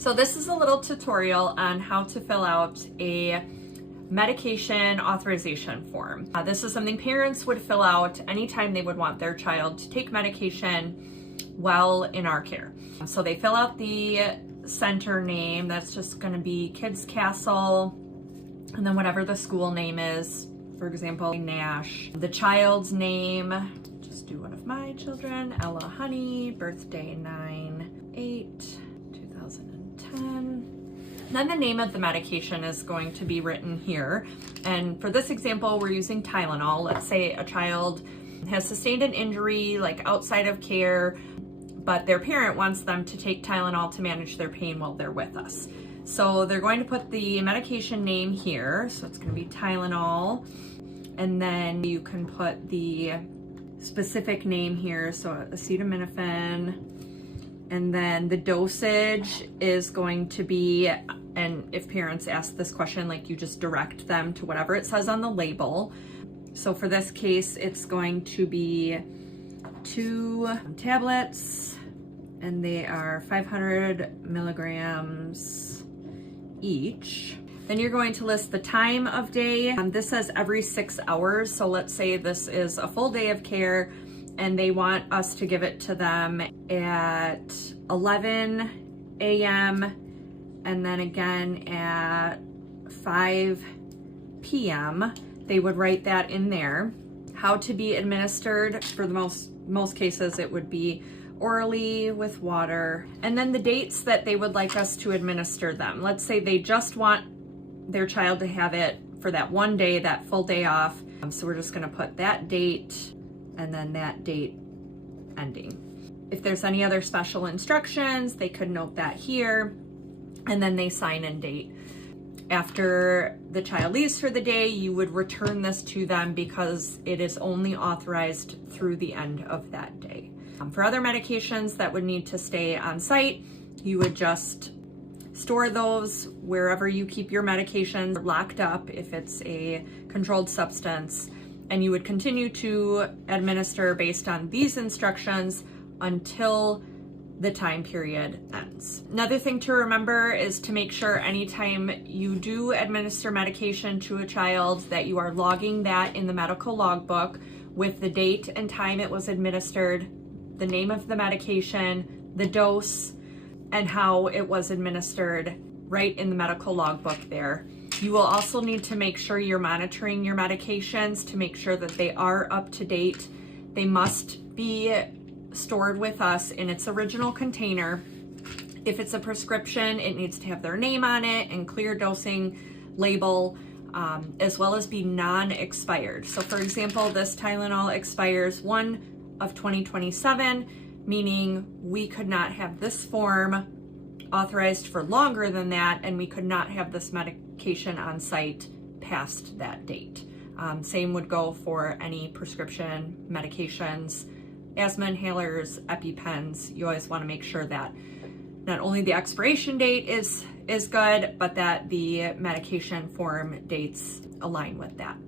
So this is a little tutorial on how to fill out a medication authorization form. This is something parents would fill out anytime they would want their child to take medication while in our care. So they fill out the center name, that's just going to be Kids Castle, and then whatever the school name is, for example, Nash. The child's name, just do one of my children, Ella Honey, birthday 9/8/2010. Then the name of the medication is going to be written here. And for this example, we're using Tylenol. Let's say a child has sustained an injury like outside of care, but their parent wants them to take Tylenol to manage their pain while they're with us. So they're going to put the medication name here. So it's going to be Tylenol. And then you can put the specific name here. So acetaminophen. And then the dosage is going to be, and if parents ask this question, like you just direct them to whatever it says on the label. So for this case, it's going to be 2 tablets, and they are 500 milligrams each. Then you're going to list the time of day. This says every 6 hours. So let's say this is a full day of care and they want us to give it to them at 11 a.m. and then again at 5 p.m. They would write that in there. How to be administered, for the most cases it would be orally with water. And then the dates that they would like us to administer them. Let's say they just want their child to have it for that one day, that full day off. So we're just gonna put that date and then that date ending. If there's any other special instructions, they could note that here, and then they sign and date. After the child leaves for the day, you would return this to them because it is only authorized through the end of that day. For other medications that would need to stay on site, you would just store those wherever you keep your medications locked up if it's a controlled substance, and you would continue to administer based on these instructions until the time period ends. Another thing to remember is to make sure anytime you do administer medication to a child that you are logging that in the medical logbook with the date and time it was administered, the name of the medication, the dose, and how it was administered right in the medical logbook there. You will also need to make sure you're monitoring your medications to make sure that they are up to date. They must be stored with us in its original container. If it's a prescription, it needs to have their name on it and clear dosing label, as well as be non-expired. So for example, this Tylenol expires 1/2027, meaning we could not have this form authorized for longer than that, and we could not have this medication on site past that date. Same would go for any prescription medications, asthma inhalers, EpiPens. You always want to make sure that not only the expiration date is good, but that the medication form dates align with that.